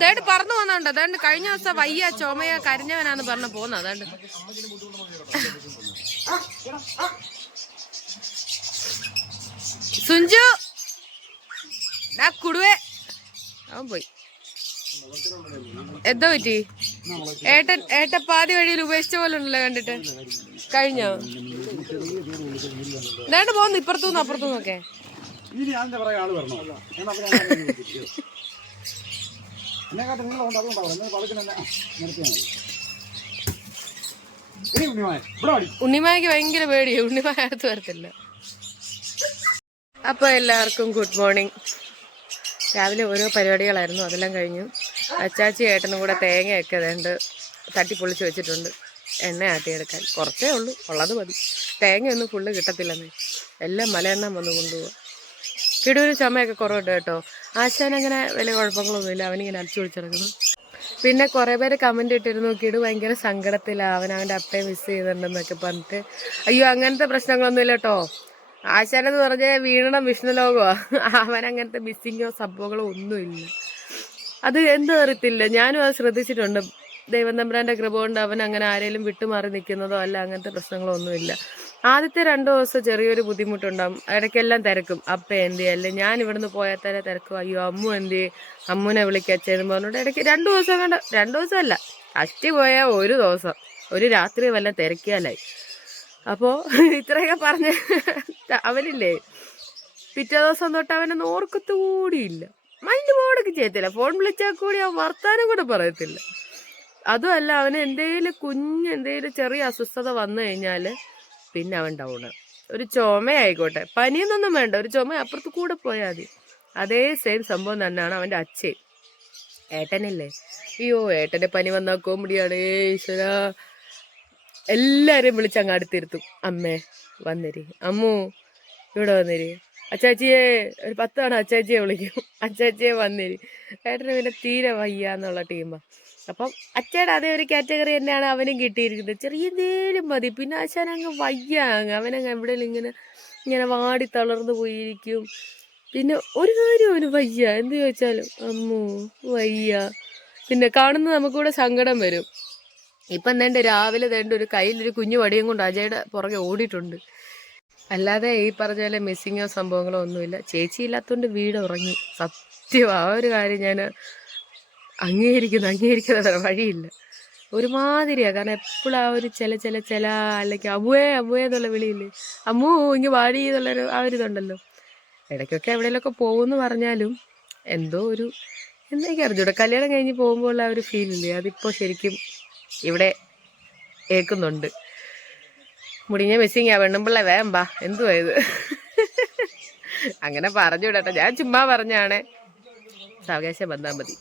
ദേണ്ട് പറന്നു പോന്നുണ്ട്. അതാണ്ട് കഴിഞ്ഞ ദിവസം വയ്യ ചുമയ കരിഞ്ഞവനാന്ന് പറഞ്ഞ പോന്ന. അതാണ്ട് സുഞ്ചു കുടുവേ അവൻ പോയി. എന്താ പറ്റി? ഏട്ടപ്പാതി വഴിയിൽ ഉപേക്ഷിച്ച പോലെ ഉണ്ടല്ലോ കണ്ടിട്ട്. കഴിഞ്ഞോ? ദേണ്ട് പോന്നു ഇപ്പുറത്തുനിന്ന് അപ്പുറത്തുനിന്നൊക്കെ. ഉണ്ണിമായ്ക്ക് ഭയങ്കര പേടിയാ. ഉണ്ണിമായ അടുത്ത് വരത്തില്ല. അപ്പൊ എല്ലാവർക്കും ഗുഡ് മോർണിംഗ്. രാവിലെ ഓരോ പരിപാടികളായിരുന്നു, അതെല്ലാം കഴിഞ്ഞു. അച്ചാച്ചി ഏട്ടനും കൂടെ തേങ്ങയൊക്കെ വേണ്ട തട്ടിപ്പൊളിച്ച് വെച്ചിട്ടുണ്ട്. എണ്ണ ആട്ടിയെടുക്കാൻ കുറച്ചേ ഉള്ളൂ, ഉള്ളത് മതി. തേങ്ങയൊന്നും ഫുള്ള് കിട്ടത്തില്ലെന്നേ, എല്ലാം മലയെണ്ണം വന്ന് കൊണ്ടുപോവാ. കിടൂര് ചുമയൊക്കെ കുറവുണ്ട് കേട്ടോ. ആശാൻ അങ്ങനെ വലിയ കുഴപ്പങ്ങളൊന്നുമില്ല, അവനിങ്ങനെ അടിച്ചു വിളിച്ചിറങ്ങുന്നു. പിന്നെ കുറേ പേര് കമന്റ് ഇട്ടിരുന്നു, കിടു ഭയങ്കര സങ്കടത്തിലാണ്, അവൻ്റെ അപ്പയെ മിസ് ചെയ്യുന്നുണ്ടെന്നൊക്കെ പറഞ്ഞിട്ട്. അയ്യോ അങ്ങനത്തെ പ്രശ്നങ്ങളൊന്നുമില്ല കേട്ടോ. ആശാനെന്ന് പറഞ്ഞ വീണണം വിഷ്ണുലോകമാണ്. അവനങ്ങനത്തെ മിസ്സിങ്ങോ സംഭവങ്ങളോ ഒന്നുമില്ല. അത് എന്താ അറിയത്തില്ല, ഞാനും അത് ശ്രദ്ധിച്ചിട്ടുണ്ട്. ദൈവം തമ്പുരാന്റെ കൃപ കൊണ്ട് അവൻ അങ്ങനെ ആരെങ്കിലും വിട്ടുമാറി നിൽക്കുന്നതോ അല്ല അങ്ങനത്തെ പ്രശ്നങ്ങളോ ഒന്നുമില്ല. ആദ്യത്തെ 2 ദിവസം ചെറിയൊരു ബുദ്ധിമുട്ടുണ്ടാവും, ഇടയ്ക്കെല്ലാം തിരക്കും. അപ്പ എന്തി അല്ലേ, ഞാൻ ഇവിടുന്ന് പോയാൽ തന്നെ തിരക്കും. അയ്യോ അമ്മു എന്തി, അമ്മുനെ വിളിക്കച്ചെന്ന് പറഞ്ഞിട്ട് ഇടയ്ക്ക് 2 ദിവസം കണ്ട, 2 ദിവസമല്ല അഷ്ടി പോയാൽ 1 ദിവസം, ഒരു രാത്രി വല്ല തിരക്കിയാലായി. അപ്പോൾ ഇത്രയൊക്കെ പറഞ്ഞ് അവനില്ലേ പിറ്റേ ദിവസം തൊട്ട് അവനെ ഓർക്കത്തുകൂടിയില്ല, മൈൻഡ് പോടൊക്കെ ചെയ്യത്തില്ല. ഫോൺ വിളിച്ചാൽ കൂടി അവൻ വർത്താനം കൂടെ പറയത്തില്ല. അതുമല്ല, അവന് എന്തെങ്കിലും ചെറിയ അസ്വസ്ഥത വന്നു കഴിഞ്ഞാൽ പിന്നെ അവൻ ഡൗണ്. ഒരു ചുമയായിക്കോട്ടെ, പനിയൊന്നും വേണ്ട, ഒരു ചുമ അപ്പുറത്ത് കൂടെ പോയാൽ മതി. അതേ സെയിം സംഭവം തന്നെയാണ് അവൻ്റെ അച്ഛൻ. ഏട്ടനില്ലേ, അയ്യോ ഏട്ടൻ്റെ പനി വന്നാൽ കോമഡിയാണ്. ഈശ്വര, എല്ലാവരെയും വിളിച്ചങ്ങ് അടുത്തിരുത്തും. അമ്മേ വന്നിരി, അമ്മു ഇവിടെ വന്നിരി, അച്ചാച്ചിയെ ഒരു 10 തവണ അച്ചാച്ചിയെ വിളിക്കും, അച്ചാച്ചിയെ വന്നിരി. ഏട്ടന് പിന്നെ തീരെ വയ്യ എന്നുള്ള ടീമാണ്. അപ്പം അച്ഛയുടെ അതേ ഒരു കാറ്റഗറി തന്നെയാണ് അവനും കിട്ടിയിരിക്കുന്നത്. ചെറിയ എന്തേലും മതി, പിന്നെ അച്ഛൻ അങ്ങ് വയ്യ, അവനങ്ങ് എവിടെയെങ്കിലും ഇങ്ങനെ വാടി തളർന്നു പോയിരിക്കും. പിന്നെ ഒരു കാര്യം അവന് വയ്യ, എന്ത് ചോദിച്ചാലും അമ്മു വയ്യ. പിന്നെ കാണുന്നത് നമുക്കൂടെ സങ്കടം വരും. ഇപ്പം എന്താണ്ട് രാവിലെ വേണ്ട ഒരു കയ്യിലൊരു കുഞ്ഞു വടിയും കൊണ്ട് അജയുടെ പുറകെ ഓടിയിട്ടുണ്ട്. അല്ലാതെ ഈ പറഞ്ഞ പോലെ മിസ്സിങ്ങോ സംഭവങ്ങളോ ഒന്നുമില്ല. ചേച്ചി ഇല്ലാത്തതുകൊണ്ട് വീട് ഉറങ്ങി. സത്യം, ആ ഒരു കാര്യം ഞാൻ അംഗീകരിക്കുന്ന വഴിയില്ല. ഒരുമാതിരിയാണ്. കാരണം എപ്പോഴും ആ ഒരു ചില അല്ലെങ്കിൽ അമ്മുവേ എന്നുള്ള വിളിയില്ലേ, അമ്മു ഇങ്ങ് വാടി എന്നുള്ളൊരു ആ ഒരു ഇതുണ്ടല്ലോ. ഇടയ്ക്കൊക്കെ എവിടെയെങ്കിലുമൊക്കെ പോകുമെന്ന് പറഞ്ഞാലും എന്തോ ഒരു എന്തൊക്കെ അറിഞ്ഞൂടെ, കല്യാണം കഴിഞ്ഞ് പോകുമ്പോൾ ആ ഒരു ഫീലില്ലേ, അതിപ്പോൾ ശരിക്കും ഇവിടെ ഏൽക്കുന്നുണ്ട്. മുടിഞ്ഞ മിസ്സിങ് ആ വെണ്ണുമ്പിള്ള വേമ്പാ എന്തുവാ ഇത്. അങ്ങനെ പറഞ്ഞുവിടട്ടെ, ഞാൻ ചുമ്മാ പറഞ്ഞാണ്. സാവകാശം വന്നാൽ മതി.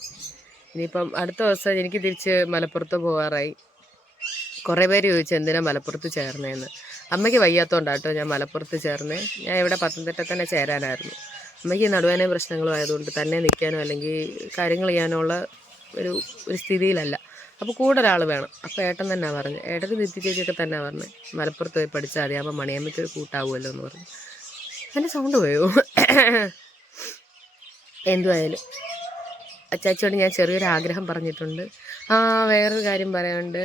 ഇനിയിപ്പം അടുത്ത ദിവസം എനിക്ക് തിരിച്ച് മലപ്പുറത്ത് പോകാറായി. കുറേ പേര് ചോദിച്ചു എന്തിനാ മലപ്പുറത്ത് ചേർന്നതെന്ന്. അമ്മയ്ക്ക് വയ്യാത്തതുകൊണ്ടാട്ടോ ഞാൻ മലപ്പുറത്ത് ചേർന്നേ. ഞാൻ ഇവിടെ പത്തനംതിട്ട തന്നെ ചേരാനായിരുന്നു. അമ്മയ്ക്ക് നടുവേദനയും പ്രശ്നങ്ങളും ആയതുകൊണ്ട് തന്നെ നിൽക്കാനോ അല്ലെങ്കിൽ കാര്യങ്ങൾ ചെയ്യാനോ ഉള്ള ഒരു സ്ഥിതിയിലല്ല. അപ്പോൾ കൂടെ ഒരാൾ വേണം. അപ്പോൾ ഏട്ടൻ തന്നെ പറഞ്ഞു, ഏട്ടന് ദിത്തി ചേച്ചിയൊക്കെ തന്നെ പറഞ്ഞു മലപ്പുറത്ത് പോയി പഠിച്ചാൽ മതി, അപ്പോൾ മണിയമ്മയ്ക്ക് ഒരു കൂട്ടാവുമല്ലോ എന്ന് പറഞ്ഞു. എൻ്റെ സൗണ്ട് പോയോ? എന്തുമായാലും അച്ചാച്ചിയോട് ഞാൻ ചെറിയൊരു ആഗ്രഹം പറഞ്ഞിട്ടുണ്ട്. വേറൊരു കാര്യം പറയാനുണ്ട്.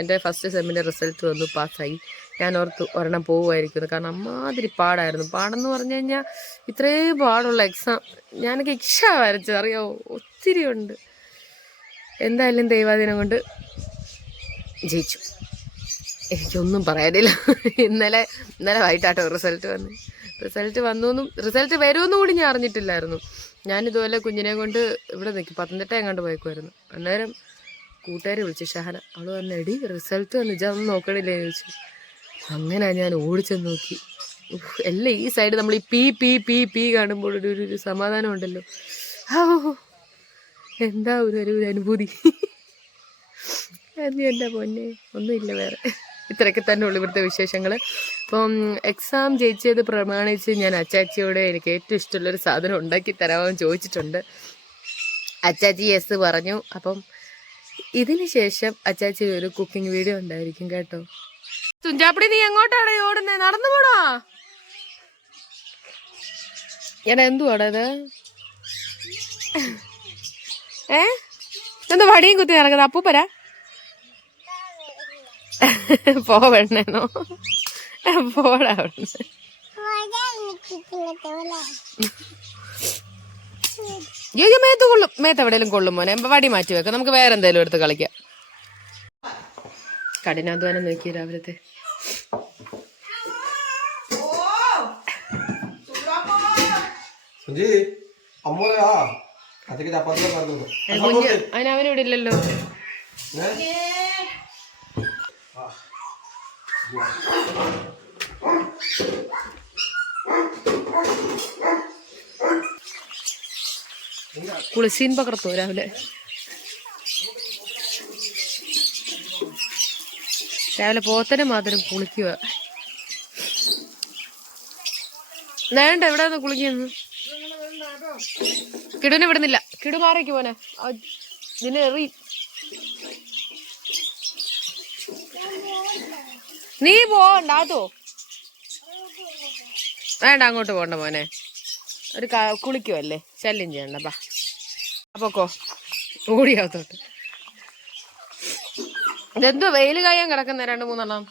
എൻ്റെ ഫസ്റ്റ് സെമ്മിൻ്റെ റിസൾട്ട് വന്നു, പാസ്സായി. ഞാൻ ഓർത്ത് ഒരെണ്ണം പോകുമായിരിക്കുന്നു. കാരണം അമ്മാതിരി പാടായിരുന്നു. പാടെന്ന് പറഞ്ഞു കഴിഞ്ഞാൽ ഇത്രയും പാടുള്ള എക്സാം ഞാനൊക്കെ ഇക്ഷ വരച്ചത് അറിയാമോ, ഒത്തിരി ഉണ്ട്. എന്തായാലും ദൈവാധീനം കൊണ്ട് ജയിച്ചു, എനിക്കൊന്നും പറയാനില്ല. ഇന്നലെ വൈകിട്ടാട്ടോ റിസൾട്ട് വന്നു. റിസൾട്ട് വരുമെന്ന് കൂടി ഞാൻ അറിഞ്ഞിട്ടില്ലായിരുന്നു. ഞാനിതുപോലെ കുഞ്ഞിനെ കൊണ്ട് ഇവിടെ നിൽക്കും, പത്തനംതിട്ട എങ്ങാണ്ട് പോയേക്കുമായിരുന്നു. അന്നേരം കൂട്ടുകാരെ വിളിച്ചു, ഷഹന, അവൾ വന്ന് എടി റിസൾട്ട് വന്നു, ഇതൊന്നും നോക്കണില്ലേ ചോദിച്ചു. അങ്ങനെ ഞാൻ ഓടിച്ചെന്ന് നോക്കി. എല്ലാം ഈ സൈഡ് നമ്മൾ ഈ പീ കാണുമ്പോൾ ഒരു സമാധാനം ഉണ്ടല്ലോ. എന്താ ഒരു അനുഭൂതി. അത് എൻ്റെ പൊന്നെ, ഒന്നുമില്ല വേറെ. ഇത്രയൊക്കെ തന്നെ ഉള്ളു ഇവിടുത്തെ വിശേഷങ്ങൾ. അപ്പം എക്സാം ജയിച്ചത് പ്രമാണിച്ച് ഞാൻ അച്ചാച്ചിയോട് എനിക്ക് ഏറ്റവും ഇഷ്ടമുള്ളൊരു സാധനം ഉണ്ടാക്കി തരാമെന്ന് ചോദിച്ചിട്ടുണ്ട്. അച്ചാച്ചി യെസ് പറഞ്ഞു. അപ്പം ഇതിന് ശേഷം അച്ചാച്ചി ഒരു കുക്കിംഗ് വീഡിയോ ഉണ്ടായിരിക്കും കേട്ടോ. തുഞ്ചാപ്പടി നീ എങ്ങോട്ടാണ് ഓടുന്നേ? നടന്നു പോടാ. എടാ എന്തുവാടാ ഇത്? എന്താ വടിയും കുത്തി നടക്കുന്നത്? അപ്പൂപ്പരാ പോവണ്ണേന്നോ? പോടാ അവിടുന്ന്. അയ്യോ മേത്ത് കൊള്ളും. മേത്ത് എവിടെയെങ്കിലും കൊള്ളും മോനെ. വടി മാറ്റി വെക്കാം, നമുക്ക് വേറെ എന്തെങ്കിലും എടുത്ത് കളിക്കാം. കഠിനാധ്വാനം നോക്കി രാവിലത്തെ. കുഞ്ഞ് അതിനവനിവിടെ ഇല്ലല്ലോ. കുളിസീൻ പകർത്തോ രാവിലെ? രാവിലെ പോത്തനെ മാത്രം കുളിക്കുക. വേണ്ട എവിടെ നിന്ന് കുളിക്കുന്നു? കിടുവിനെ വിടുന്നില്ല. കിടു മാറിക്ക് പോനെ. ഇതിനെ എറി. നീ പോണ്ടാത്തോ? വേണ്ട അങ്ങോട്ട് പോണ്ട മോനെ. ഒരു കുളിക്കുവല്ലേ, ശല്യം ചെയ്യണ്ട. ബാ അപ്പൊക്കോ ഓടിയാത്തോട്ട്. ഇതെന്തോ വെയിൽ കായാൻ കിടക്കുന്ന 2-3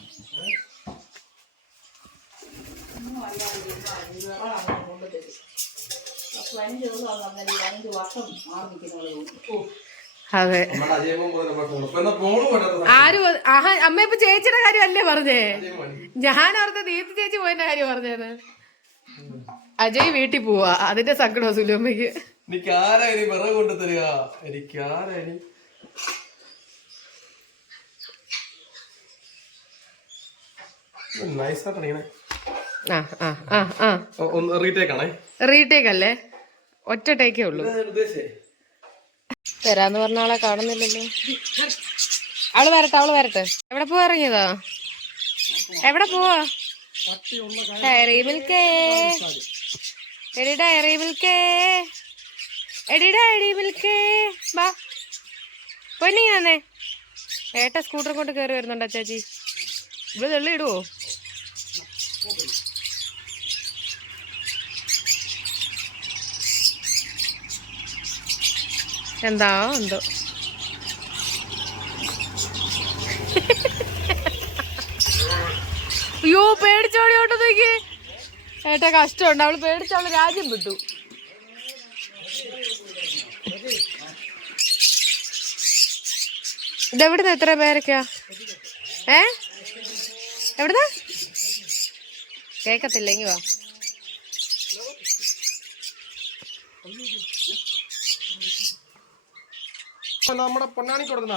അതെ. ആരും അമ്മ ഇപ്പൊ ചേച്ചിയുടെ കാര്യമല്ലേ പറഞ്ഞേ? ഞാൻ ഓർത്ത ദീപ്തി ചേച്ചി പോയതിന്റെ കാര്യം പറഞ്ഞത്. അജയ് വീട്ടിൽ പോവാ, അതിന്റെ സങ്കടം സുലുമ്മയ്ക്ക്. റീടേക്ക് അല്ലേ? ഒറ്റ ടേക്കേ ഉള്ളൂ. തരാന്ന് പറഞ്ഞ ആളെ കാണുന്നില്ലല്ലോ. അവള് വരട്ടെ. എവിടെ പോവാ ഇറങ്ങിയതാ? എവിടെ പോവാ? ഡയറി മിൽക്കേ, ഡയറി മിൽക്കേ, ഡയറി മിൽക്കേ. ബാ പൊന്നിങ്ങാന്നേ. ഏട്ട സ്കൂട്ടർ കൊണ്ട് കയറി വരുന്നുണ്ട്. അച്ചാച്ചി ഇവിടെ തെള്ളിയിടുവോ? എന്താ എന്തോ. അയ്യോ പേടിച്ചോടിയോട്ട് നോക്കി. ഏട്ടാ കഷ്ടമുണ്ട്. അവള് പേടിച്ചവള് രാജ്യം വിട്ടു. ഇതെവിടുന്ന എത്ര പേരൊക്കെയാ? എവിടുന്ന കേക്കത്തില്ലെങ്കി വാ. നമ്മുടെ പൊന്നാണി കൊടുക്കുന്ന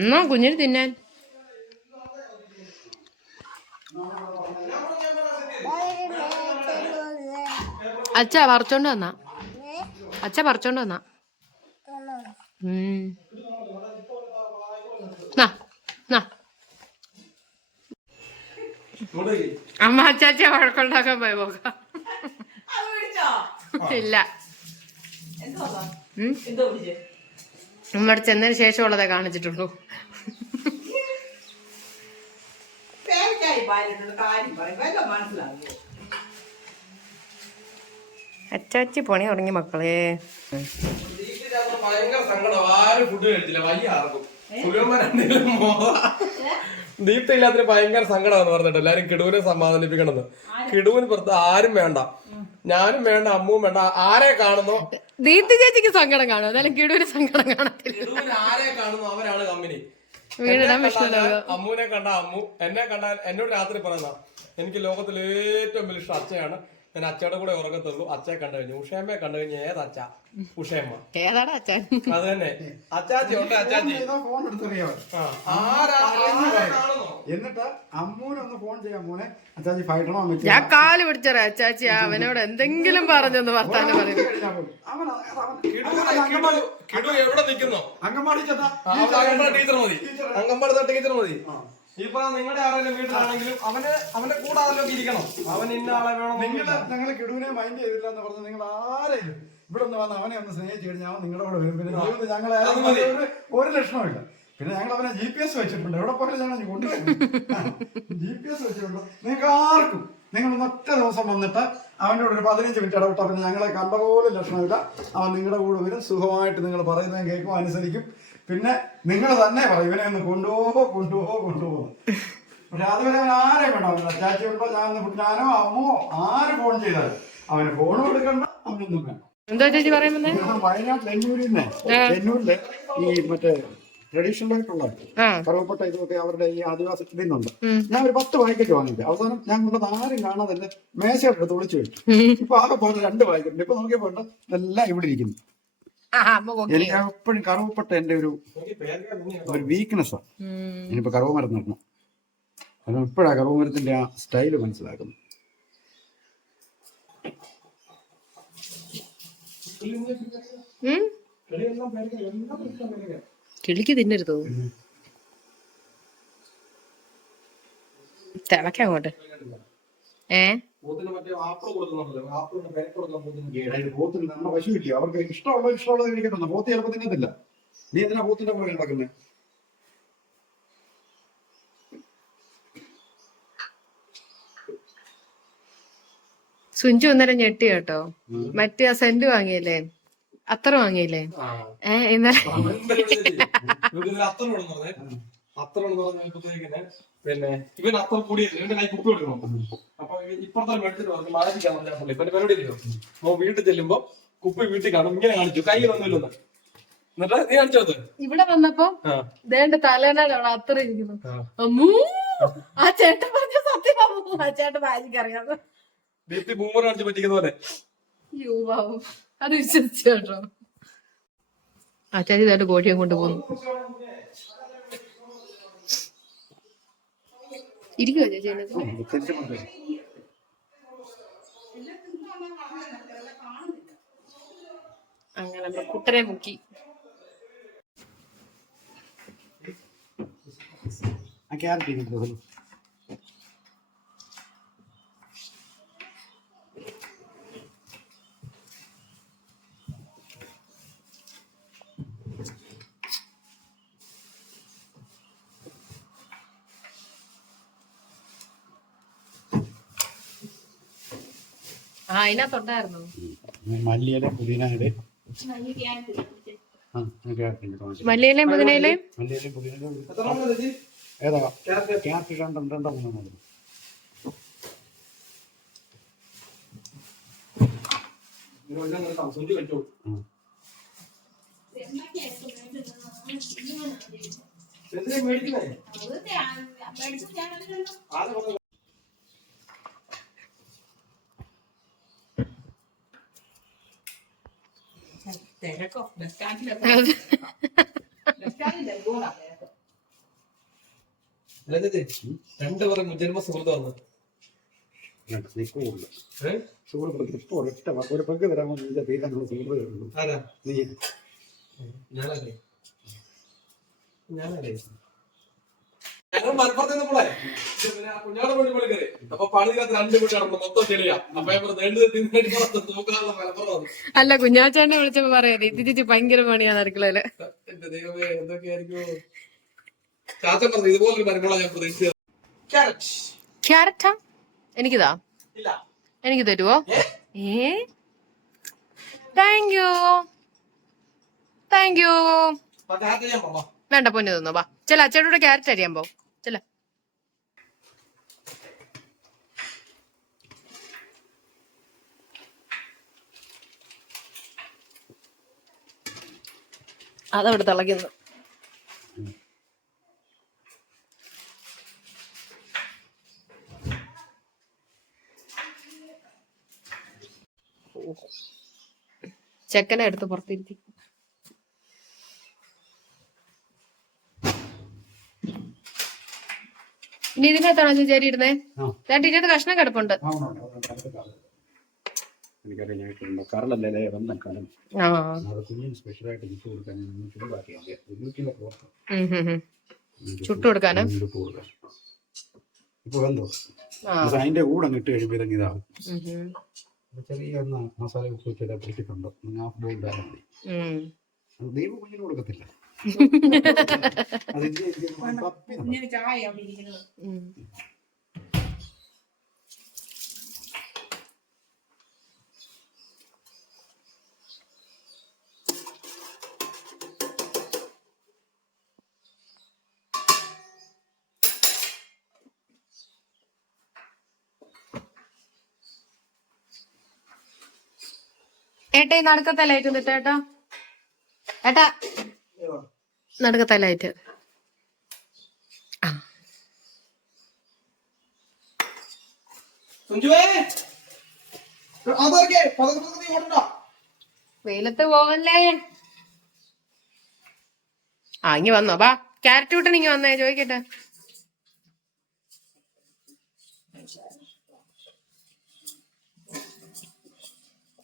എന്നാ കുഞ്ഞിന് തിന്നാൻ. അച്ഛ പറിച്ചോണ്ട് വന്നാ. അമ്മ അച്ചാച്ച വഴക്കുണ്ടാക്കാൻ പോയി പോകാം. ഇല്ല, നമ്മുടെ ചെന്നതിന് ശേഷമുള്ളതേ കാണിച്ചിട്ടുള്ളൂ. അച്ചാച്ചി പണി തുടങ്ങി മക്കളെ. ഭയങ്കര സങ്കടം. ആരും ഫുഡ് കഴിച്ചില്ല. വയ്യ ആർക്കും. ദീപ്ത ഇല്ലാത്തിന് ഭയങ്കര സങ്കടമാണെന്ന് പറഞ്ഞിട്ട് എല്ലാരും കിടുവിനെ സമാധാനിപ്പിക്കണമെന്ന്. കിടുവിന് പുറത്ത് ആരും വേണ്ട, ഞാനും വേണ്ട, അമ്മുവും വേണ്ട. ആരെ കാണുന്നോ ദീപ്തി ചേച്ചിക്ക് സങ്കടം കാണും, എന്നാലും കിടുവിന് സങ്കടം കാണത്തില്ല. കിടുവിന് ആരെ കാണുന്നോ അവരാണ് കമ്പനി. അമ്മുവിനെ കണ്ട അമ്മു, എന്നെ കണ്ടാൽ എന്നോട് രാത്രി പറയുന്ന എനിക്ക് ലോകത്തിൽ ഏറ്റവും വലിയ ഇഷ്ടം അച്ഛയാണ്. ഞാൻ അച്ഛയുടെ കൂടെ ഉറങ്ങത്തുള്ളൂ. അച്ഛയെ കണ്ടു കഴിഞ്ഞു. ഉഷയമ്മയെ കണ്ടു കഴിഞ്ഞാൽ ഏതച്ഛ? ഉഷയമ്മ. ഏതാണ് അച്ഛൻ? അത് തന്നെ. അച്ചാച്ചി ഉണ്ട്. അച്ചാച്ചി ഫോൺ എടുത്തറിയാം. എന്നിട്ട് അമ്മൂനൊന്ന് ഫോൺ ചെയ്യാം. മോനെ അച്ചാച്ചി ഫൈറ്റണോ? ഞാൻ കാല് പിടിച്ചറ അച്ചാച്ചി അവനോട് എന്തെങ്കിലും പറഞ്ഞൊന്ന് വർത്താനം പറയും. എവിടെ നിൽക്കുന്നോ? അങ്കമാടി ടീച്ചർ മതി. അങ്കമാടി ടീച്ചർ മതി. ഇപ്പൊ നിങ്ങളുടെ ആരെങ്കിലും വീട്ടിലാണെങ്കിലും അവന്റെ കൂടെ ആരെങ്കിലും ഇരിക്കണം. അവൻ ഇന്ന ആളെ വേണം. നിങ്ങൾ കിടുവിനെ മൈൻഡ് ചെയ്തില്ല എന്ന് പറഞ്ഞ് നിങ്ങൾ ആരെയും ഇവിടെ ഒന്ന് വന്ന് അവനെ ഒന്ന് സ്നേഹിച്ചു കഴിഞ്ഞാൽ അവൻ നിങ്ങളുടെ കൂടെ വരും. പിന്നെ ഞങ്ങളെ ഒരു ലക്ഷണമില്ല. പിന്നെ ഞങ്ങൾ അവനെ GPS വെച്ചിട്ടുണ്ട്. എവിടെ പോയാലും ഞങ്ങൾ കൊണ്ടുപോകും. GPS വെച്ചിട്ടുണ്ട്. നിങ്ങൾക്ക് ആർക്കും നിങ്ങൾ ഒറ്റ ദിവസം വന്നിട്ട് അവൻ്റെ കൂടെ ഒരു 15 മിനിറ്റ് ഇടപെട്ടാൽ പിന്നെ ഞങ്ങളെ കണ്ട പോലും ലക്ഷണമില്ല. അവൻ നിങ്ങളുടെ കൂടെ വരും, സുഖമായിട്ട് നിങ്ങൾ പറയുന്നത് കേൾക്കും, അനുസരിക്കും. പിന്നെ നിങ്ങൾ തന്നെ പറയും ഇവനെ ഒന്ന് കൊണ്ടുപോകും. പക്ഷെ അതുവരെ അവൻ ആരെയും വേണ്ട. അവൻ അച്ചാച്ചി ഉണ്ടോ, ഞാനോ അമ്മോ ആര് ഫോൺ ചെയ്താലും അവന് ഫോൺ കൊടുക്കണ്ട, അവനൊന്നും വേണ്ട. എന്താ ചേച്ചി പറയുന്നത്? വയനാട്ടിൽ എന്നൂരിലെ ഈ മറ്റേ ട്രഡീഷണൽ ആയിട്ടുള്ള കറുവപ്പട്ട ഇതൊക്കെ അവരുടെ ഈ ആദിവാസി നിന്നുണ്ട്. ഞാൻ ഒരു 10 പാക്കറ്റ് വാങ്ങിച്ചു. അവസാനം ഞാൻ കൊണ്ടത് ആരും കാണാതെ എന്റെ മേശയുടെ അടുത്ത് വിളിച്ചു വെച്ചു. ഇപ്പൊ ആകെ പോലെ 2 പാക്കറ്റ്. ഇപ്പൊ നോക്കിയപ്പോ എല്ലാം ഇവിടെ ഇരിക്കുന്നു. എനിക്ക് എപ്പോഴും കറുവപ്പട്ട എന്റെ ഒരു വീക്ക്നെസ്സാണ്. ഇനിയിപ്പോ കറുവ മരം നടണം. കാരണം ഇപ്പോഴാ കറുവ മരത്തിന്റെ ആ സ്റ്റൈല് മനസ്സിലാക്കുന്നു. കിളിക്ക് തിന്നരുതോ? തിളക്ക അങ്ങോട്ട്. പോത്തിന് നമ്മുടെ പശു ഇല്ല, അവർക്ക് ഇഷ്ടമുള്ളത് കഴിക്കട്ടെ. പോത്ത് ചിലപ്പോ തിന്നത്തില്ല. നീ എന്തിനാ പോത്തിന്റെ പോലെ നടക്കുന്നത്? സുഞ്ചു അന്നേരം ഞെട്ടി കേട്ടോ. മറ്റേ ആ സെന്റ് വാങ്ങിയല്ലേ, അത്ര വാങ്ങിയില്ലേ? ഇന്നലെ പിന്നെ ഇവൻ അത്ര കൂടിയില്ല. ഇവന്റെ കൈ കുപ്പി കൊടുക്കണം. അപ്പൊ ഇപ്പുറത്തെ മേടിച്ചിട്ട് പറഞ്ഞു മാറ്റിക്കാൻ പറഞ്ഞ ഇവന്റെ പരിപാടി ഇല്ലയോ. വീട്ടിൽ ചെല്ലുമ്പോ കുപ്പി വീട്ടിൽ കാണും. ഇങ്ങനെ കാണിച്ചു, കൈ ഒന്നുമില്ലെന്ന്. എന്നിട്ട് നീ കാണിച്ചത് ഇവിടെ വന്നപ്പോ തലേനാട് അവിടെ അത്ര ഇരിക്കുന്നു. അമ്മൂ, ആ ചേട്ടൻ പറഞ്ഞ സത്യം. ആ ചേട്ടൻ വായിക്ക് അറിയാം. ദീപ്തി ബൂമർ കാണിച്ച് പറ്റിക്കുന്ന പോലെ. അത് വിശ്വസിച്ചു കേട്ടോ. ആചാര്യ ഇതായിട്ട് കോഴിയെ കൊണ്ടുപോകുന്നു. ഇരിക്കുവോ ചേച്ചി? അങ്ങനെ കുട്ടനെ മുക്കി. അതിനകത്തുണ്ടായിരുന്നു മല്ലിയില പുതിനയുടെ മല്ലിയിലയും പുതിനയിലയും ഏതാ ക്യാരറ്റ് 2 3 ജന്മ സുഹൃത്ത് വന്നു. ഒരു പെഗ് തരാമോ? ഞങ്ങൾ മലപ്പുറത്ത് നിന്നപ്പോളെ കുഞ്ഞാടെ പണി പണി കയറി. അപ്പൊ പണിക്കകത്ത് 2 വീട്ട് നടന്നു, മൊത്തം ചെളിയാ. അപ്പൊ മലപ്പുറം. അല്ല, കുഞ്ഞാച്ചേട്ടനെ വിളിച്ചപ്പോ പറയാതെ ഇത് ചേച്ചി ഭയങ്കര പണിയാണ് അടുക്കളയില്. എന്റെ ദൈവമേ, എന്തൊക്കെയായിരിക്കും. ചാച്ചൻ പറഞ്ഞു ഇതുപോലൊരു മരുമോളെ ഞാൻ പ്രതീക്ഷിച്ചത്. ക്യാരറ്റാ? എനിക്കിതാ? എനിക്ക് തരുവോ? Thank you. വേണ്ട, പൊന്നു തന്നോ. വാ ചെല, അച്ഛനോട് ക്യാരറ്റ് അരിയാൻ പോ. ചെല. അതവിടെ തിളയ്ക്കുന്നു. ചെക്കനെ എടുത്ത് പുറത്തിരുത്തി. ഇനി ഇതിനകത്താണോ ചേച്ചി ഇടുന്നേ? ഇതിനകത്ത് കഷ്ണം കിടപ്പുണ്ട്. ചുട്ടു കൊടുക്കാനാ? അതിന്റെ കൂടെ ഇട്ട് കഴിയുമ്പോ ഇതാകും. ചെറിയ മസാല പിടിച്ചിട്ടുണ്ട്. ദൈവം കുഞ്ഞിന് കൊടുക്കത്തില്ല. അതിന്റെ എനിക്ക് തപ്പി നടന്നു. കുഞ്ഞിന് ചായ അവിടെ ഇരിക്കുന്നത്. ഏട്ടാ ഈ നടുക്കത്തെ ലൈറ്റ് ഉണ്ട് ഏട്ടാ. ഏട്ടാ നടുക്കത്തെ ലൈറ്റ്. വെയിലത്ത് പോവല്ലേ. ആ ഇങ്ങി വന്നോ വാ. ക്യാരറ്റ് കൂട്ടൻ ഇങ്ങി വന്നേ ചോദിക്കട്ടെ.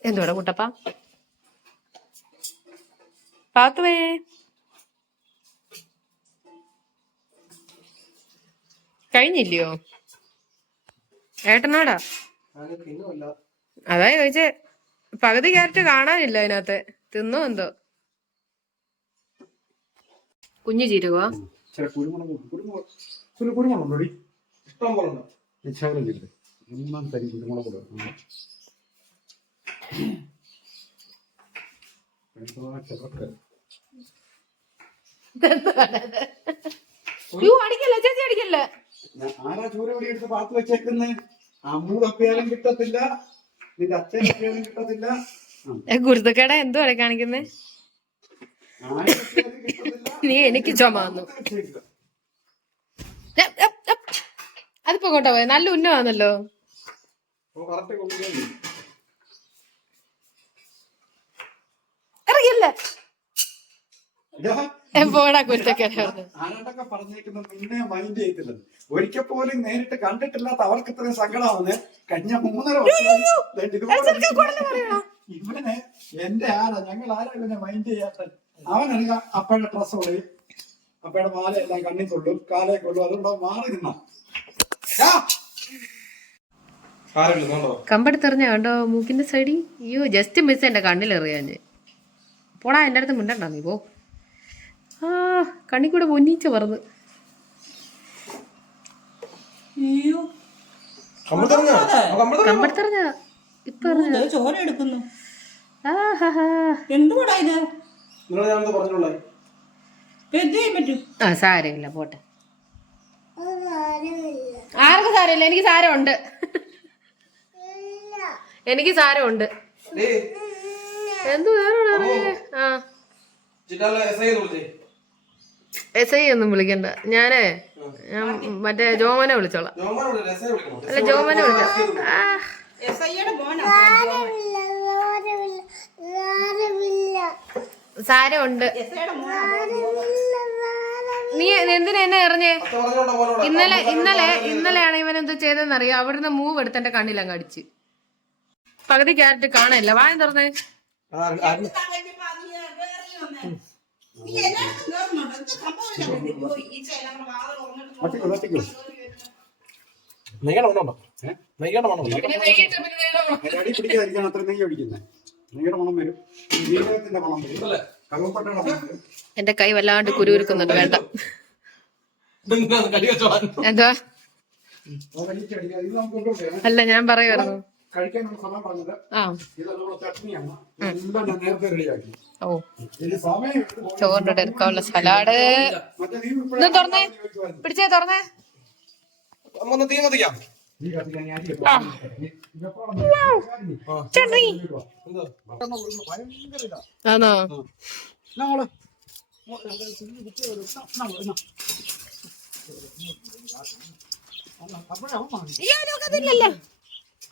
എന്തുവാടാ കുട്ടപ്പ? പാത്തുവേ കഴിഞ്ഞില്ലയോ? ഏട്ടനോടാ അതാ ചോദിച്ചേ. പകുതി ക്യാരറ്റ് കാണാനില്ല അതിനകത്ത്. തിന്നോ എന്തോ. കുഞ്ഞു ജീരകോ? ചില കുരുമുളകുണ്ടോടി? ഇഷ്ടം പോലെ ഉണ്ടോ? ശകലമില്ലേ? ഒന്നാം തരി കുരുമുളക് അടിക്കല്ല ചേച്ചി അടിക്കല്ല. ആരാ ചൂരപൊടി എടുത്ത് പാത്ത് വെച്ചേക്കുന്നേ? അമ്മു തപ്പിയാലും കിട്ടത്തില്ല, നിന്റെ അച്ഛൻ തപ്പിയാലും കിട്ടത്തില്ല. ഗുരുത്തക്കേട എന്തോ കാണിക്കുന്നേ? നീ എനിക്ക് ചുമ വന്നു. അതിപ്പോ കൊണ്ടാ പോയത്. നല്ല ഉന്നമാണല്ലോ. ഇറങ്ങില്ല പോടാ കുരുത്തക്കേട. ആരാണ്ടൊക്കെ പറഞ്ഞേക്കുന്നത് നിന്നെ മൈൻഡ് ചെയ്തില്ല. ഒരിക്കൽ പോലും നേരിട്ട് കണ്ടിട്ടില്ലാത്ത അവർക്ക് ഇത്രയും സങ്കടമാവുന്നേ. കഴിഞ്ഞ 3.5 വർഷം ഇവനെ എന്റെ ആരാ, ഞങ്ങൾ ആരാ ഇവനെ മൈൻഡ് ചെയ്യാത്ത? അവനറിയാം അപ്പയുടെ ഡ്രസ് കൊള്ളും, അപ്പയുടെ മാലയെല്ലാം കണ്ണി കൊള്ളും, കാലയെ കൊള്ളും. അതുകൊണ്ട് മാറി നിന്ന കമ്പെടുത്തെറിഞ്ഞ കണ്ടോ മൂക്കിന്റെ സൈഡിൽ. അയ്യോ ജസ്റ്റ് മിസ് എന്റെ കണ്ണിലെറിയാഞ്ഞ്. പോടാ എന്റെ അടുത്ത് മിണ്ടണ്ട നീ പോ. ആ കണ്ണിക്കൂടെ പൊന്നീച്ച പറന്ന്. കമ്പെടുത്തെറിഞ്ഞ ഇപ്പൊ ചോര എടുക്കുന്നു. ആഹാ എന്തുകൂടാ ഇത്? ആ സാരമില്ല പോട്ടെ. ആർക്കും സാരമില്ല. എനിക്ക് സാരമുണ്ട്. എനിക്ക് സാരമുണ്ട്. എന്തു ആ എസ് ഐ ഒന്നും വിളിക്കണ്ട. ഞാൻ മറ്റേ ജോമനെ വിളിച്ചോളാം. അല്ല ജോമനെ വിളിച്ചോ. സാരമുണ്ട്. നീ എന്തിനാ എന്നെ എറിഞ്ഞേ? ഇന്നലെയാണ് ഇവൻ എന്തോ ചെയ്തെന്നറിയോ? അവിടുന്ന് മൂവ് എടുത്ത് എന്റെ കണ്ണിലങ്ങ് അടിച്ച്. പകുതി ക്യാരറ്റ് കാണാനില്ല. വായം തുറന്നേ. പിടിക്കാതിരിക്കാൻ അത്ര നെയ്യ് ഒഴിക്കുന്നത്. നെയ്യുടെ മണം വരും, ജീരകത്തിന്റെ മണം വരും, കറുവപ്പട്ടയുടെ മണം വരും. എന്റെ കൈ വല്ലാണ്ട് കുരുക്കുന്നുണ്ട്. വേണ്ട എന്താ? അല്ല ഞാൻ പറയുമായിരുന്നു കഴിക്കാനുള്ള സമയം പറഞ്ഞത്. ഇതെല്ലാം ചട്നിയാണ്. എല്ലാം ഞാൻ നേരത്തെ റെഡിയാക്കി. ഓ ചോറിന്റെ എടുക്കാനുള്ള സലാഡ്. തുറന്നേ പിടിച്ചേ തുറന്നേ. ചട്നി ആണോ?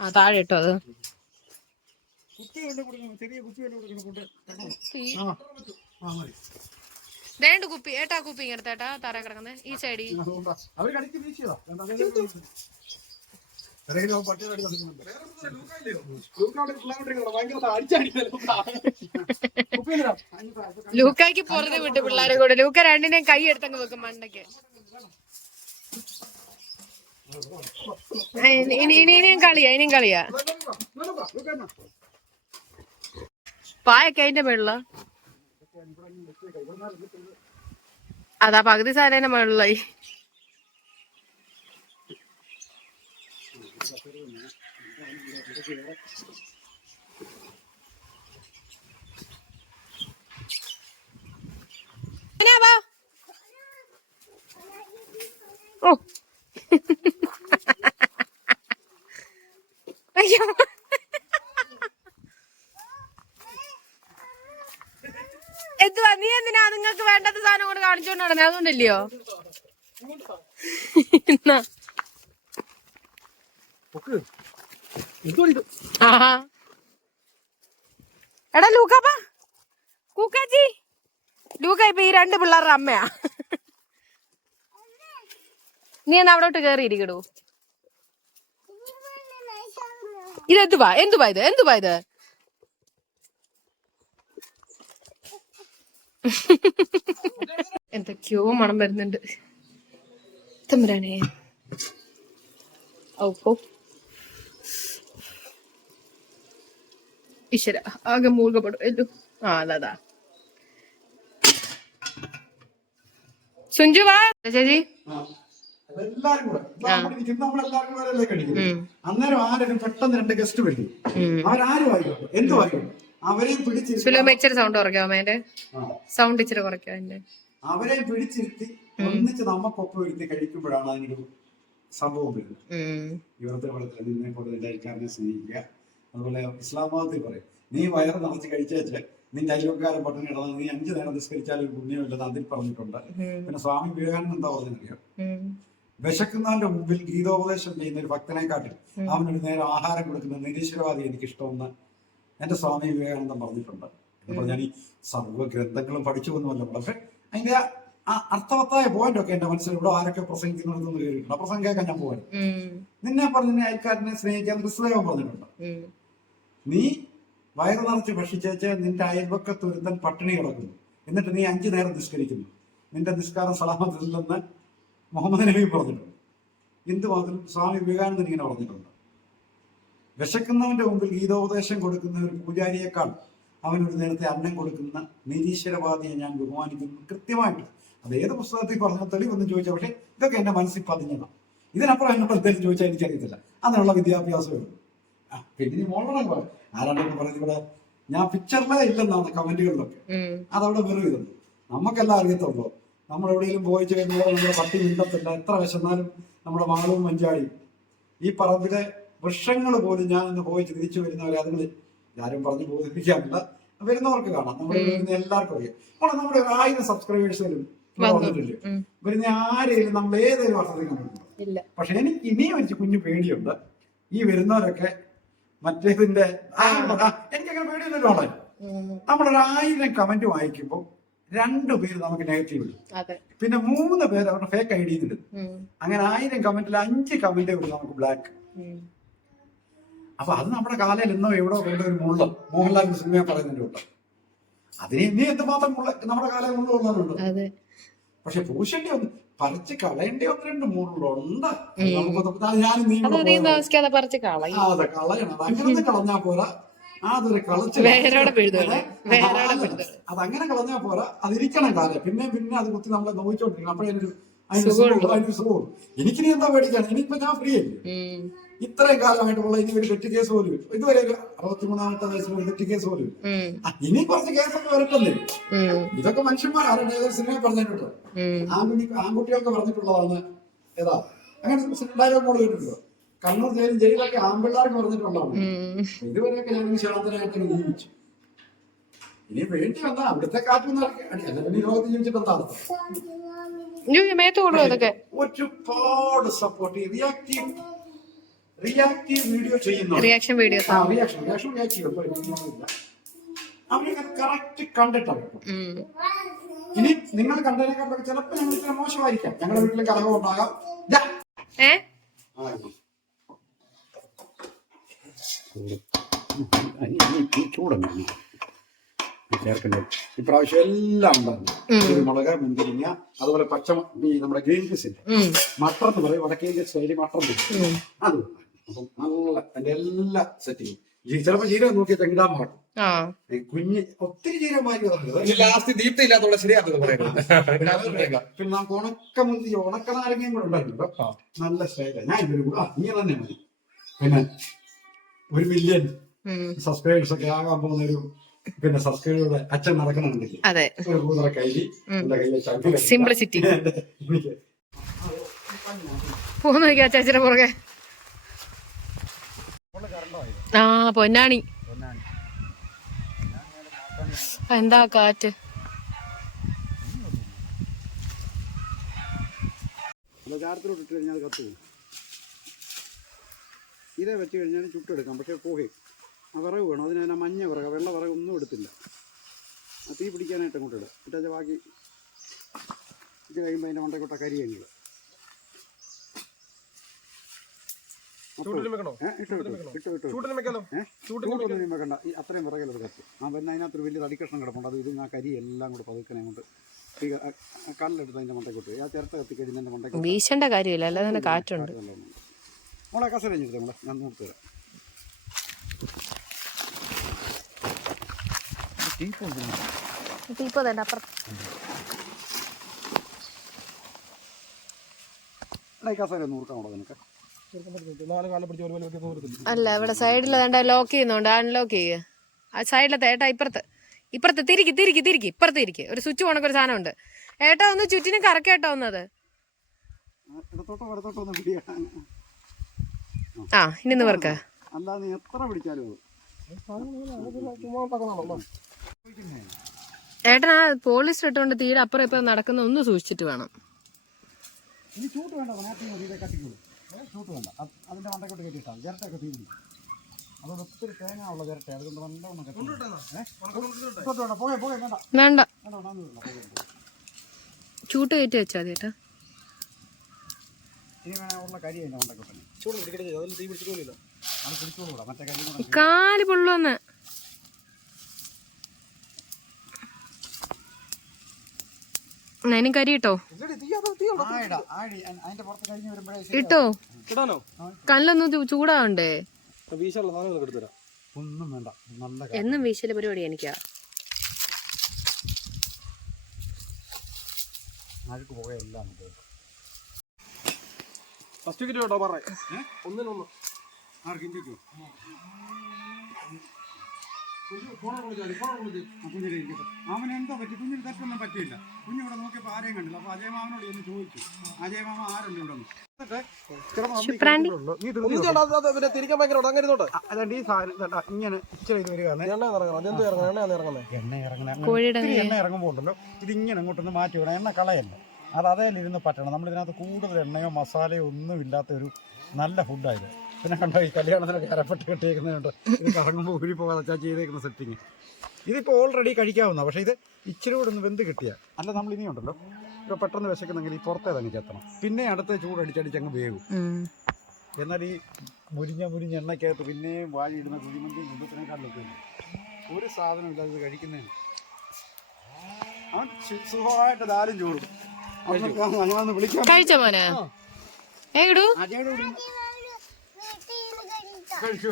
ആ താഴെ ഇട്ടോ അത്. വേണ്ട കുപ്പി ഏട്ടാ, കുപ്പി ഇങ്ങനത്തേട്ടാ താറ കിടക്കുന്നേ ഈ സൈഡിൽ. ലൂക്കായ്ക്ക് പുറത്ത് വിട്ട് പിള്ളേരെ കൂടെ. ലൂക്ക രണ്ടിനെയും കൈ എടുത്തങ്ങ് വെക്കും മണ്ടയ്ക്ക്. ഇനിയും കളിയാ. പായൊക്കെ അതിന്റെ മേളില. അതാ പകുതി സാധനം മുകളിലായി. ഓ അയ്യോ എന്തുവാ നീ എന്തിനാ നിങ്ങൾക്ക് വേണ്ടാത്ത സാധനം കൊണ്ട് കാണിച്ചോണ്ട് നടന്നേ? അതുകൊണ്ടല്ലയോ? എടാ ലൂക്കാപ്പ, കൂക്കാച്ചി, ലൂക്ക ഇപ്പൊ ഈ 2 പിള്ളേരുടെ അമ്മയാ. നീ എന്നാ അവിടോട്ട് കേറിയിരിക്കടൂ. ഇതെന്തുവാ എന്തുവാ ഇത് എന്തുവാ ഇത്? എന്തൊക്കെയോ മണം വരുന്നുണ്ട്. തമ്പുരാനെ. ഓ ഈശ്വര ആകെ മൂർഗപ്പെടും എല്ലോ. അതാ സുഞ്ചു വാ ചേച്ചി. എല്ലാരും കൂടെ നമ്മളെല്ലാരും കൂടെ കഴിക്കും. അന്നേരം ആരും പെട്ടെന്ന് 2 ഗസ്റ്റ് വരും. അവരാരും ആയിക്കോട്ടെ എന്തു ആയിക്കോട്ടെ അവരെയും ഇച്ചിരി സൗണ്ട് കുറയ്ക്കാമോ? അതിന്റെ സൗണ്ട് ഇച്ചിരി കുറയ്ക്കാം. അതിന്റെ അവരെയും പിടിച്ചിരുത്തി ഒന്നിച്ച് നമുക്കൊപ്പം ഇരുത്തി കഴിക്കുമ്പോഴാണ് അതിനൊരു സംഭവം വരുന്നത്. ഇവിടുത്തെ വെള്ളത്തിൽ നിന്നെ പോലെ നിന്റെ അയൽക്കാരനെ സ്നേഹിക്കുക. അതുപോലെ ഇസ്ലാം മതത്തിൽ പറയും, നീ വയറ് നിറച്ച് കഴിച്ചേച്ച് നിന്റെ അയൽക്കാരൻ പട്ടിണി കിടന്നാൽ നീ 5 നേരം നിസ്കരിച്ചാൽ ഒരു പുണ്യമില്ലെന്ന് അതിൽ പറഞ്ഞിട്ടുണ്ട്. പിന്നെ സ്വാമി വിവേകാനന്ദ എന്താ പറഞ്ഞറിയാം, വിശക്കുന്നവന്റെ മുമ്പിൽ ഗീതോപദേശം ചെയ്യുന്ന ഒരു ഭക്തനെക്കാട്ടിൽ അവനൊരു നേരം ആഹാരം കൊടുക്കുന്ന നിരീശ്വരവാദി എനിക്കിഷ്ടമെന്ന് എന്റെ സ്വാമി വിവേകാനന്ദൻ പറഞ്ഞിട്ടുണ്ട്. അപ്പോൾ ഞാൻ ഈ സർവ്വ ഗ്രന്ഥങ്ങളും പഠിച്ചു വന്നുമല്ലോ. പക്ഷെ അതിന്റെ ആ അർത്ഥവത്തായ പോയിന്റ് ഒക്കെ എന്റെ മനസ്സിൽ ഇവിടെ ആരൊക്കെ പ്രസംഗിക്കുന്നുണ്ടെന്ന് കയറിയിട്ടുണ്ട്. പ്രസംഗം കേൾക്കാൻ ഞാൻ പോകാൻ നിന്നെ പറഞ്ഞ അയൽക്കാരനെ സ്നേഹിക്കാൻ ക്രിസ്തുദേവൻ പറഞ്ഞിട്ടുണ്ട്. നീ വയറ് നിറച്ച് ഭക്ഷിച്ചേച്ച് നിന്റെ അയൽവക്കത്ത് ഒരുത്തൻ പട്ടിണി കിടക്കുന്നു, എന്നിട്ട് നീ 5 നേരം നിസ്കരിക്കുന്നു, നിന്റെ നിസ്കാരം സലാമത്തില്ലെന്ന് മുഹമ്മദ് നബി പറഞ്ഞിട്ടുണ്ട്. ഹിന്ദുമതത്തിൽ സ്വാമി വിവേകാനന്ദൻ ഇങ്ങനെ പറഞ്ഞിട്ടുണ്ട്, വിശക്കുന്നവന്റെ മുമ്പിൽ ഗീതോപദേശം കൊടുക്കുന്ന ഒരു പൂജാരിയേക്കാൾ അവനൊരു നേരത്തെ അന്നം കൊടുക്കുന്ന നിരീശ്വരവാദിയെ ഞാൻ ബഹുമാനിക്കുന്നു. കൃത്യമായിട്ട് അത് ഏത് പുസ്തകത്തിൽ പറഞ്ഞ തെളിവൊന്നും ചോദിച്ചാൽ, പക്ഷെ ഇതൊക്കെ എന്റെ മനസ്സിൽ പതിഞ്ഞതാണ്. ഇതിനപ്പുറം എന്നോട് എന്തെങ്കിലും ചോദിച്ചാൽ എനിക്കറിയത്തില്ല. അതിനുള്ള വിദ്യാഭ്യാസമേ ഉള്ളൂ. പിന്നെ മോളോടെ പറയാം, ആരാണ്ടൊക്കെ പറയുന്നത് ഇവിടെ ഞാൻ പിക്ചറിലേ ഇല്ലെന്നാണ് കമന്റുകളിലൊക്കെ. അതവിടെ വെറും ഇതുണ്ട്. നമുക്കെല്ലാം അറിയത്തുള്ളൂ. നമ്മളെവിടെയെങ്കിലും പോയി ചെയ്യുമ്പോൾ നമ്മുടെ പട്ടി മിണ്ടത്തില്ല. എത്ര വിശന്നാലും നമ്മുടെ മാളവും മഞ്ചാടിയും ഈ പറമ്പിലെ വൃക്ഷങ്ങൾ പോലും ഞാൻ ഇന്ന് പോയി തിരിച്ചു വരുന്നവരെ അതുങ്ങളിൽ ആരും പറഞ്ഞു ബോധിപ്പിക്കാറില്ല. വരുന്നവർക്ക് കാണാം. നമ്മുടെ വരുന്ന എല്ലാവർക്കും അറിയാം. അപ്പോൾ നമ്മുടെ 1000 സബ്സ്ക്രൈബേഴ്സിലും വന്നിട്ടില്ലേ, വരുന്ന ആരെയും നമ്മൾ ഏതെങ്കിലും അർത്ഥത്തിൽ കണ്ടിട്ടുണ്ടോ? പക്ഷെ എനിക്ക് ഇനിയും ഒരു കുഞ്ഞു പേടിയുണ്ട്. ഈ വരുന്നവരൊക്കെ മറ്റേതിന്റെ എനിക്കങ്ങനെ പേടിയൊന്നുമില്ല. നമ്മളൊരു 1000 കമന്റ് വായിക്കുമ്പോൾ 2 പേര് നമുക്ക് നെഗറ്റീവ് ഇടും, പിന്നെ 3 പേര് അവരുടെ ഫേക്ക് ഐ ഡി ഇടും. അങ്ങനെ 1000 കമന്റിൽ 5 കമന്റ് ഇടും നമുക്ക് ബ്ലാക്ക്. അപ്പൊ അത് നമ്മുടെ കാലയിൽ ഇന്നോ എവിടോ കൊണ്ട ഒരു മുള്ള മോഹൻലാൽ സിനിമയെ പറയുന്നുണ്ട് കേട്ടോ. അതിന് ഇനി എന്തുമാത്രം നമ്മുടെ കാലം മുള്ളുള്ളവരുണ്ട്. പക്ഷെ പൂശേണ്ടി ഒന്ന് പറിച്ച് കളയേണ്ടി 1-2 മുള്ളുണ്ട്. അതെ കളയണം. അതങ്ങനെ കളഞ്ഞാ പോരാ, അതൊരു അതങ്ങനെ കളഞ്ഞാ പോരാ, അതിരിക്കണം കാലം. പിന്നെ പിന്നെ അത് കുത്തി നമ്മളെ നോക്കിച്ചോണ്ടിരിക്കണം. അപ്പോഴേ അതിനൊരു സുഖം. എനിക്കിനി എന്താ പേടിക്കാണ്? ഇനിയിപ്പോ ഞാൻ ഫ്രീ ആയി. ഇത്രയും കാലമായിട്ടുള്ള ഇനി ഒരു തെറ്റ് കേസ് പോലും ഇതുവരെ 63-ാമത്തെ വയസ്സിൽ ഒരു തെറ്റ് കേസ് പോലും. ഇനി കുറച്ച് കേസൊക്കെ വരട്ടെന്നേ. ഇതൊക്കെ മനുഷ്യന്മാർ ആരുടെ ഏതൊരു സിനിമ പറഞ്ഞിട്ടുണ്ടോ? ആൺകുട്ടികൾക്ക് പറഞ്ഞിട്ടുള്ളതാണ്. ഏതാ അങ്ങനെ ഡയലോഗ് മോഡ് കേട്ടിട്ടുണ്ടോ? കണ്ണൂർ ജയിലൊക്കെ ആൺപിള്ളേർക്ക് പറഞ്ഞിട്ടുള്ളതാണ്. ഇതുവരെയൊക്കെ ഞാൻ ശാന്തനായിട്ട് ജീവിച്ചു. ഇനി വേണ്ടി വന്നാൽ അവിടുത്തെ കാറ്റ് നടക്കി ലോകത്ത് ജീവിച്ചിട്ട് എന്താ അർത്ഥം? ഒരുപാട് സപ്പോർട്ട് റിയാക്റ്റീവ് വീഡിയോ ചെയ്യുന്നു. റിയാക്ഷൻ അവരൊക്കെ കറക്റ്റ് കണ്ടിട്ടാണ്. ഇനി നിങ്ങൾ കണ്ടതിനെക്കാളൊക്കെ ചിലപ്പോൾ ഞങ്ങൾ ഇത്ര മോശമായിരിക്കാം. ഞങ്ങളുടെ വീട്ടിൽ കലഹം ഉണ്ടാകാം. ചൂടുണ്ട് ചേർക്കേണ്ടത് ഇപ്രാവശ്യം എല്ലാം ഉണ്ടായിരുന്നു. മുളക്, മുന്തിരിങ്ങ, അതുപോലെ നമ്മുടെ ഗ്രീൻ പീസ് മട്ടർ എന്ന് പറയും, വടക്കേ സ്റ്റൈല് മട്ടർ അത്. അപ്പം നല്ല അതിന്റെ എല്ലാ സെറ്റിങ്ങും ചിലപ്പോ ജീരകം നോക്കി തെങ്ങിടാൻ മാറും. ആ ഈ കുഞ്ഞ് ഒത്തിരി ജീരകം വാരി വന്നത്. ഇനി ലാസ്റ്റ് ദീപ്തി ഇല്ലാത്തുള്ള ശരിയാത്തത് പറയുന്നത്. പിന്നെ നമുക്ക് ഉണക്കമുന്തി ഉണക്കനാരങ്ങയും കൂടെ ഉണ്ടായിരുന്നു. നല്ല സ്റ്റൈലാണ്. ഞാൻ ഇതൊരു ഇങ്ങനെ തന്നെ മതി. പിന്നെ 1 മില്യൺ സബ്സ്ക്രൈബേഴ്സ് ഒക്കെ ആകാൻ പോകുന്ന ഒരു പിന്നെ സബ്സ്ക്രൈബറുടെ അച്ഛൻ നടക്കുന്നുണ്ടെങ്കിൽ അതെ ഒരു കൂതറ കൈലി എന്റെ കയ്യിലെ ചങ്കില സിംപ്ലിസിറ്റി പോന്ന് നോക്കിയാ ചേച്ചിയുടെ പുറകെ. ആ പൊന്നാണി എന്താ കാറ്റ്. ചാരത്തിലോട്ട് ഇട്ട് കഴിഞ്ഞാൽ അത് കത്ത് പോകും. ഇതേ വെച്ച് കഴിഞ്ഞാൽ ചുട്ടെടുക്കാം. പക്ഷെ പോകയും ആ വിറക് വേണം. അതിന് തന്നെ മഞ്ഞ വിറക്, വെള്ള വിറക് ഒന്നും എടുത്തില്ല. ആ തീ പിടിക്കാനായിട്ട് അങ്ങോട്ട് ഇടുക. ഇട്ടാൽ ബാക്കി ഇത് കഴിയുമ്പോൾ അതിൻ്റെ മണ്ടക്കൊട്ട കരിയെങ്കിൽ ചൂടൊന്നും വെക്കണ്ട. ഈ അത്രയും വിറകലത് കത്തും. ആ പിന്നെ അതിനകത്തൊരു വലിയ തടിക്കഷ്ണം കിടപ്പുണ്ട്. അത് ഇത് ആ കരി എല്ലാം കൂടെ പതുക്കനെ അങ്ങോട്ട് കല്ലെടുത്ത് അതിൻ്റെ മണ്ടക്കൊട്ട് ആ ചിരട്ട കത്തി കഴിഞ്ഞ് എൻ്റെ മണ്ടക്കൊട്ട് വീശേണ്ട കാര്യമില്ല, അല്ലാതെ തന്നെ കാറ്റുണ്ട്. മോളെ കസര കഴിഞ്ഞിട്ട് നമ്മളെ ഞാൻ നോക്കി തരാം. കസര ഒന്ന് ഊർക്കാണോ നിനക്ക്? അല്ല ഇവിടെ സൈഡിൽ ലോക്ക് ചെയ്യുന്നുണ്ട്, അൺലോക്ക് ചെയ്യുക. ആ സൈഡിലത്തെ ഏട്ടാ ഇപ്പുറത്ത് തിരിക്ക് ഇപ്പുറത്ത് തിരിക്ക്. ഒരു സ്വിച്ച് പോണക്കൊരു സാധനം ഉണ്ട് ഏട്ടാ. ഒന്ന് ചുറ്റിനും കറക്കേട്ടോ ഒന്നത്. ആ ഇനി നിവർക്ക. അല്ലാതെ എത്ര പിടിച്ചാലും ഏട്ടനാ പോളിസ്റ്റർ ഇട്ടുകൊണ്ട് തീരെ അപ്പുറം ഇപ്പം നടക്കുന്ന ഒന്ന് സൂക്ഷിച്ചിട്ട് വേണം. ഇനി ചൂട്ട് വേണ്ട, കത്തിക്കോളൂ. ചൂട്ട് വേണ്ട, അതിന്റെ മണ്ടക്കോട്ട് കയറ്റിയിട്ടാൽ ചിരട്ടയൊക്കെ തീ പിടിക്കും. അതുകൊണ്ട് ഒത്തിരി തേങ്ങ ഉള്ള ചിരട്ട, അതുകൊണ്ട് നല്ലവണ്ണം കത്തി വേണ്ട. ചൂട്ട് കയറ്റി വെച്ചാൽ മതി ഏട്ടാ. ഇനി വേണേ ഉള്ള കരി അതിന്റെ മണ്ടക്കോട്ടെ തീ പിടിച്ചിട്ടില്ല. അത് പിടിച്ചോളൂടാ, മറ്റേ കരി കാല് പൊള്ളുവന്ന്. അതിന് കരി ഇട്ടോ ഇട്ടോ. കല്ലൊന്നും ചൂടാവണ്ടേ? ഒന്നും വേണ്ട, നല്ല എന്നും വീശല് പരിപാടി എനിക്കാ. അഴുക്ക് പോയെല്ലാം ഫസ്റ്റ് കിറ്റ് കേട്ടോ പറ ഒന്നിനൊന്ന് ആർക്കിഞ്ചോ അവനെന്തോ പറ്റി? കുഞ്ഞിന് തെറ്റൊന്നും പറ്റിയില്ല. കുഞ്ഞിവിടെ നോക്കിയപ്പോ ആരെയും കണ്ടില്ല. അപ്പൊ അജയ് മാമനോട് ഒന്ന് ചോദിച്ചു, അജയ് മാമ ആരല്ലേ ഇവിടെ തിരിക്കാൻ ഭയങ്കര അതുകൊണ്ട് ഈ സാധനം ഇങ്ങനെ ഇച്ചിരി ഇത് വരികയാണ്. എണ്ണ ഇറങ്ങുമ്പോ ഉണ്ടല്ലോ ഇതിങ്ങനെ അങ്ങോട്ടൊന്ന് മാറ്റി വിടണം. എണ്ണ കളയല്ല, അത് അതേലിരുന്ന് പറ്റണം. നമ്മളിതിനകത്ത് കൂടുതൽ എണ്ണയോ മസാലയോ ഒന്നും ഇല്ലാത്ത ഒരു നല്ല ഫുഡായത്. പിന്നെ കണ്ടോ ഈ കല്യാണത്തിനൊക്കെ അരപ്പെട്ട് കെട്ടിയേക്കുന്നുണ്ട്. ഇത് കറങ്ങുമ്പോൾ ഊരി പോകാതെ ചാച്ചി ചെയ്തേക്കുന്ന സെറ്റിങ്. ഇതിപ്പോൾ ഓൾറെഡി കഴിക്കാവുന്ന, പക്ഷേ ഇത് ഇച്ചിരി കൂടെ ഒന്ന് വെന്ത് കിട്ടിയാൽ അല്ല. നമ്മൾ ഇനിയുണ്ടല്ലോ ഇപ്പോൾ പെട്ടെന്ന് വിശക്കുന്നെങ്കിൽ ഈ പുറത്തേ തന്നെ ചെത്തണം. പിന്നെ അടുത്ത് ചൂടടിച്ചടിച്ചങ്ങ് വേവും. എന്നാൽ ഈ മുരിഞ്ഞ എണ്ണയ്ക്കകത്ത് പിന്നെയും വാഴിയിടുന്ന കുഴിമന്തിയും കുമ്പത്തിനേക്കാളിലൊക്കെ ഒരു സാധനം ഇല്ലാതെ ഇത് കഴിക്കുന്നതിന് അവൻ സുഖമായിട്ട് ദാലും ചോറും. ഞങ്ങളൊന്ന് വിളിക്കാം. കഴിച്ചോ മോനെ? കഴിച്ചു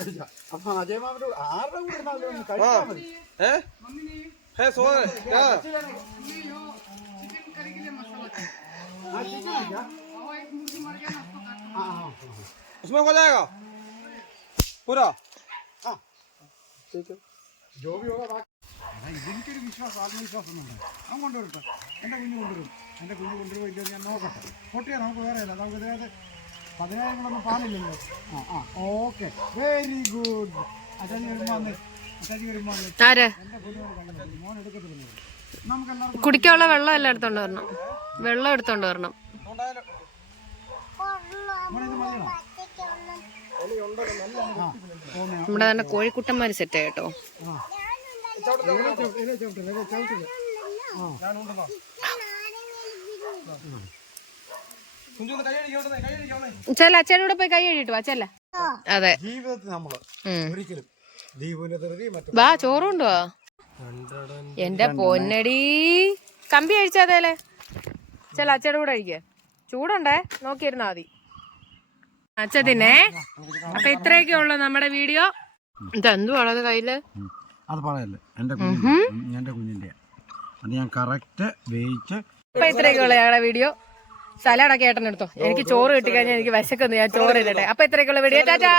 അപ്പൊ അജയ് മാമന്റെ ആരുടെ കൂടെ കഴിച്ചാൽ മതി. എനിക്കൊരു വിശ്വാസം, ആത്മവിശ്വാസം ഒന്നും അവൻ കൊണ്ടുവരട്ടെ. എൻ്റെ കുഞ്ഞ് കൊണ്ടുവരും ഇല്ലോ ഞാൻ നോക്കട്ടെ. പൊട്ടിയാ നമുക്ക് വേറെ അല്ല. നമുക്ക് ഇതിനകത്ത് 10,000 കൂടെ പാലില്ലല്ലോ. Okay, very good. അച്ഛൻ വരുമ്പോ എൻ്റെ മോൻ എടുക്കത്തില്ല. നമുക്കെല്ലാവർക്കും കുടിക്കാനുള്ള വെള്ളം എല്ലാം എടുത്തോണ്ട് വരണം. വെള്ളം എടുത്തോണ്ട് വരണം. നമ്മുടെ തന്നെ കോഴിക്കുട്ടന്മാര് സെറ്റ് കേട്ടോ. ചെല്ല അച്ഛൻ്റെ കൂടെ പോയി കൈ കഴുകിട്ട് വാ. ചെല്ല. അതെ, ജീവിതത്തിൽ നമ്മള് ഒരിക്കലും വാ ചോറ് കൊണ്ടുവാ. എന്റെ പൊന്നടി കമ്പി കഴിച്ചാതേലെ. ചെല്ല അച്ഛയുടെ കൂടെ കഴിക്ക. ചൂടുണ്ടേ, നോക്കിയിരുന്നാ മതി. അച്ഛ തിന്നെ. അപ്പൊ ഇത്രയൊക്കെ ഉള്ളു നമ്മുടെ വീഡിയോ. ഇതെന്തുവാണ് അത് കയ്യില്? അത് പറയല്ലേ എൻ്റെ കുഞ്ഞിൻ്റെ അത് ഞാൻ കറക്റ്റ് വേവിച്ച്. അപ്പൊ ഇത്രയൊക്കെയുള്ള ഞങ്ങളുടെ വീഡിയോ. സലാഡൊക്കെ ഏട്ടനെടുത്തോ, എനിക്ക് ചോറ് കിട്ടിക്കഴിഞ്ഞാൽ എനിക്ക് വിശക്കുന്നു, ഞാൻ ചോറ് ഇടട്ടെ. അപ്പൊ ഇത്രയൊക്കെയുള്ള വീഡിയോ. ടാറ്റാ.